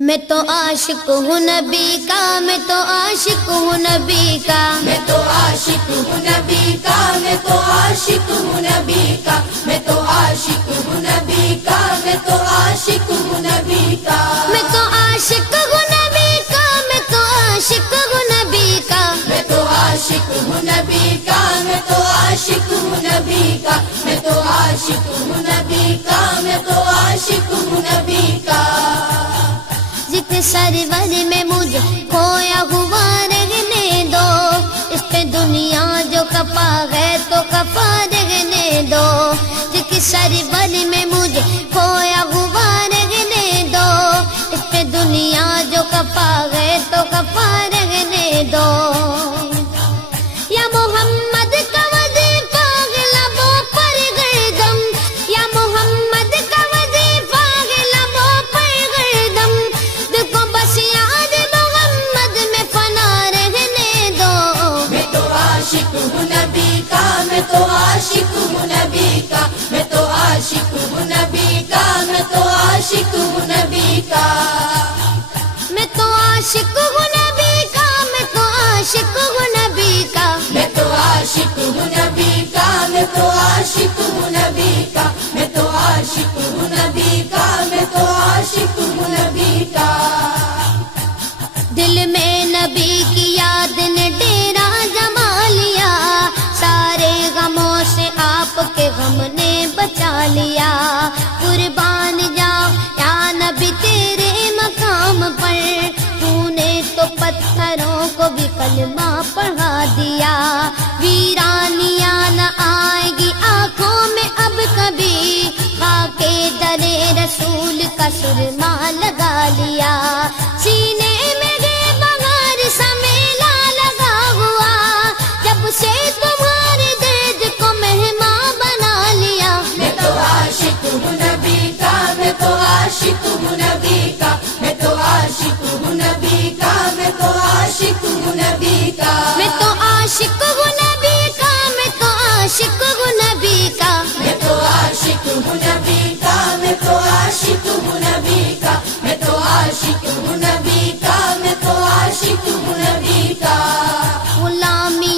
میں تو عاشق ہوں نبی کا، میں تو عاشق ہوں نبی کا، میں تو عاشق ہوں نبی کا، میں تو عاشق ہوں نبی کا، میں تو عاشق ہوں نبی کا، میں تو عاشق ہوں نبی کا، میں تو عاشق ہوں نبی کا، میں تو عاشق ہوں نبی کا، میں تو عاشق ہوں نبی کا، میں تو عاشق ہوں نبی کا، میں تو عاشق ہوں نبی کا، میں تو عاشق ہوں نبی کا، ذکر سرور میں مجھے کھویا ہوا رہنے دو، اس پہ دنیا جو کپا ہے تو کپا رہنے دو، ذکر سرور میں مجھے کھویا ہوا رہنے دو، اس پہ دنیا جو کپا ہے تو کپا رہنے دو، یا محمد کا وظیفہ ہے لبوں پر گردم، یا محمد کا وظیفہ ہے لبوں پر گردم، دل کو بس یاد محمد میں فنا رہنے دو، میں تو عاشق ہوں نبی کا، میں تو عاشق ہوں نبی کا، میں تو عاشق ہوں نبی کا، میں تو عاشق ہوں نبی کا، میں تو عاشق ہوں نبی کا، میں تو عاشق ہوں نبی کا، میں تو عاشق ہوں نبی کا، میں تو عاشق ہوں نبی کا، میں تو عاشق ہوں نبی کا، میں تو عاشق ہوں نبی کا، دل میں نبی کی یاد نے ڈیرا جما لیا، سارے غموں سے آپ کے غم نے بچا لیا، قربان جاؤ یا نبی تیرے مقام پر، تو نے تو پتھروں کو بھی کلمہ پڑھا دیا، ویرانیاں نہ آئے گی آنکھوں میں اب کبھی، خاک در رسول کا سرما لگا لیا، سینے میں گے بغیر سا میلہ لگا ہوا، جب سے تمہارے درد کو مہمان بنا لیا، میں تو عاشق ہوں نبی کا، میں تو عاشق ہوں نبی کا، میں تو عاشق ہوں نبی کا، میں تو عاشق ہوں نبی کا، میں تو عاشق ہوں نبی کا، میں تو عاشق ہوں نبی کا، میں تو عاشق ہوں نبی کا، میں تو عاشق ہوں نبی کا، میں تو عاشق ہوں نبی کا، میں تو عاشق ہوں نبی کا، غلامی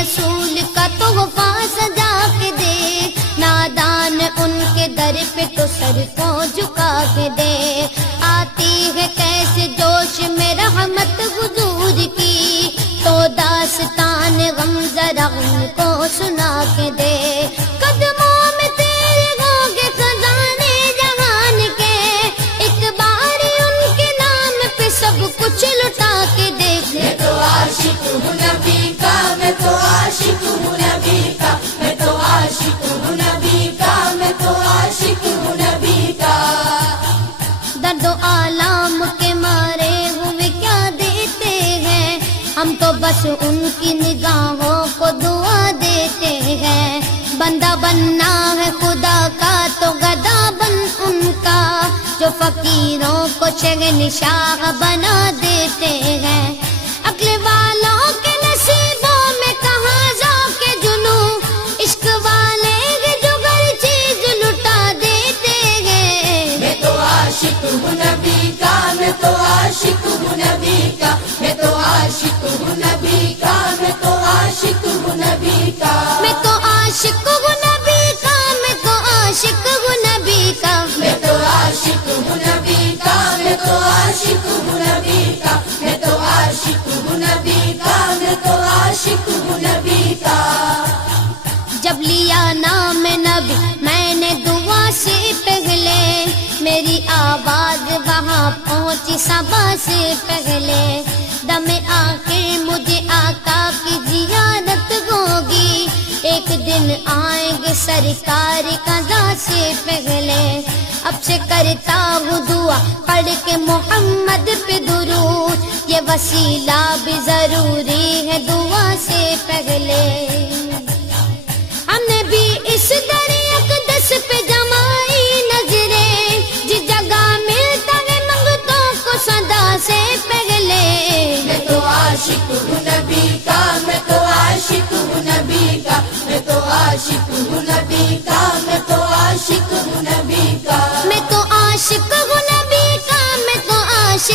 رسول کا تحفہ سجا کے دے، نادان ان کے در پہ تو سر کو جھکا کے دے، آتی ہے کیسے جوش میں رحمت حضور کی، تو داستان غم ذرا ان کو سنا کے دے، قدموں میں تیرے ہوگے خزانے جہان کے، ایک بار ان کے نام پہ سب کچھ لٹا کے دیکھ لے، میں تو عاشق ہوں نبی کا، میں تو عاشق ہوں نبی کا، میں تو عاشق ہوں نبی کا، میں تو عاشق ہوں نبی کا، درد و آلام کے مارے ہوئے کیا دیتے ہیں، ہم تو بس ان کی نگاہوں کو دعا دیتے ہیں، بندہ بننا ہے خدا کا تو گدا بن ان کا، جو فقیروں کو شہنشاہ بنا دیتے ہیں، عقل والوں کے نصیبوں میں کہاں ذوق جنوں، عشق والے جو ہر چیز لٹا دیتے ہیں، میں تو عاشق ہوں نبی کا، میں تو عاشق ہوں نبی کا، میں تو عاشق ہوں نبی کا، میں تو عاشق ہوں نبی کا، میں تو عاشق ہوں نبی کا، میں تو عاشق ہوں نبی کا، میں تو عاشق ہوں نبی کا، میں تو عاشق ہوں نبی کا، میں تو عاشق ہوں نبی کا، میں تو عاشق ہوں نبی کا، جب لیا نام نبی میں نے دعا سے پہلے، میری آواز وہاں پہنچی صبا سے پہلے، دم آخر مجھے آقا کی زیارت ہوگی، ایک دن آئیں گے سرکار قضا سے پہلے، اب سے کرتا ہوں دعا پڑھ کے محمد پہ درود، یہ وسیلہ بھی ضروری ہے دعا سے پہلے، ہم نے بھی اس در اقدس پہ جمائی نظریں، جس جگہ ملتا ہے منگتوں کو صدا سے پہلے، میں تو عاشق ہوں نبی کا، میں تو عاشق ہوں نبی کا، میں تو عاشق ہوں نبی کا، میں تو عاشق ہوں نبی کا، میں تو عاشق ہوں نبی کا، میں تو عاشق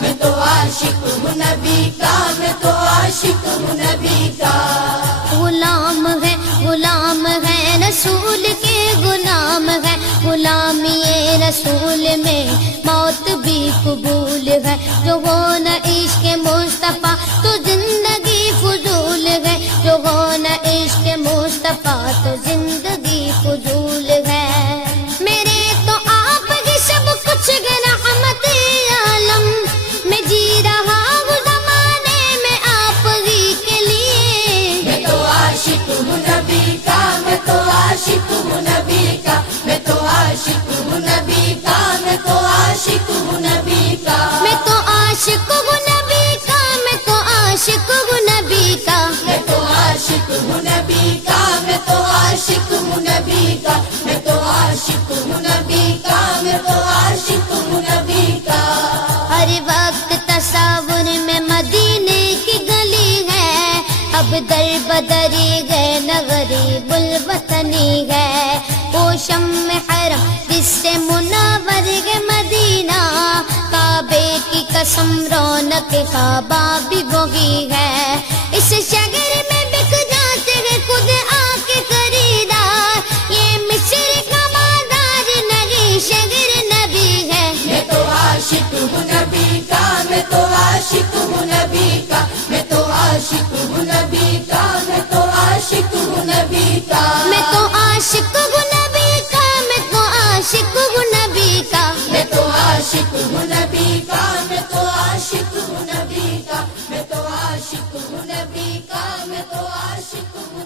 میں تو عاشق ہوں نبی کا، میں تو عاشق ہوں نبی کا۔ غلام ہے رسول کے غلام ہے، غلامی رسول میں موت بھی قبول ہے۔ جو ہو نہ عشق مصطفیٰ تو زندگی فضول ہے، جو ہو نہ عشق مصطفیٰ تو زندگی فضول ہے۔ میرے تو آپ ہی سب کچھ ہے رحمت عالم، میں جی رہا ہوں زمانے میں آپ ہی کے لیے۔ میں تو عاشق ہوں نبی کا، میں تو عاشق ہوں نبی کا، میں تو عاشق ہوں نبی کا، میں تو عاشق ہوں نبی کا۔ میں تو عاشق ہوں نبی کا، میں تو عاشق ہوں نبی کا۔ میں تو عاشق ہوں نبی کا، میں تو عاشق ہوں نبی کا، میں تو عاشق ہوں نبی کا، میں تو عاشق ہوں نبی کا۔ ہر وقت تصور میں مدینے کی گلی ہے، اب در بدری گئے نہ غریب الوطنی ہے۔ وہ شمع حرم جس سے منور ہے مدینہ، کعبے کی قسم رونق کعبہ بھی وہی ہے۔ اس شہر میں بک جاتے ہیں خود آ کے خریدار، یہ مصر کا مادار نہیں شہر نبی ہے۔ میں تو عاشق ہوں نبی کا، میں تو عاشق ہوں نبی کا، میں تو عاشق ہوں نبی کا، میں تو عاشق ہوں نبی کا۔ میں تو عاشق ہوں نبی کا، میں تو عاشق ہوں نبی کا۔ میں تو عاشق ہوں نبی کا، میں تو عاشق ہوں نبی کا، میں تو عاشق ہوں نبی کا، میں تو عاشق ہوں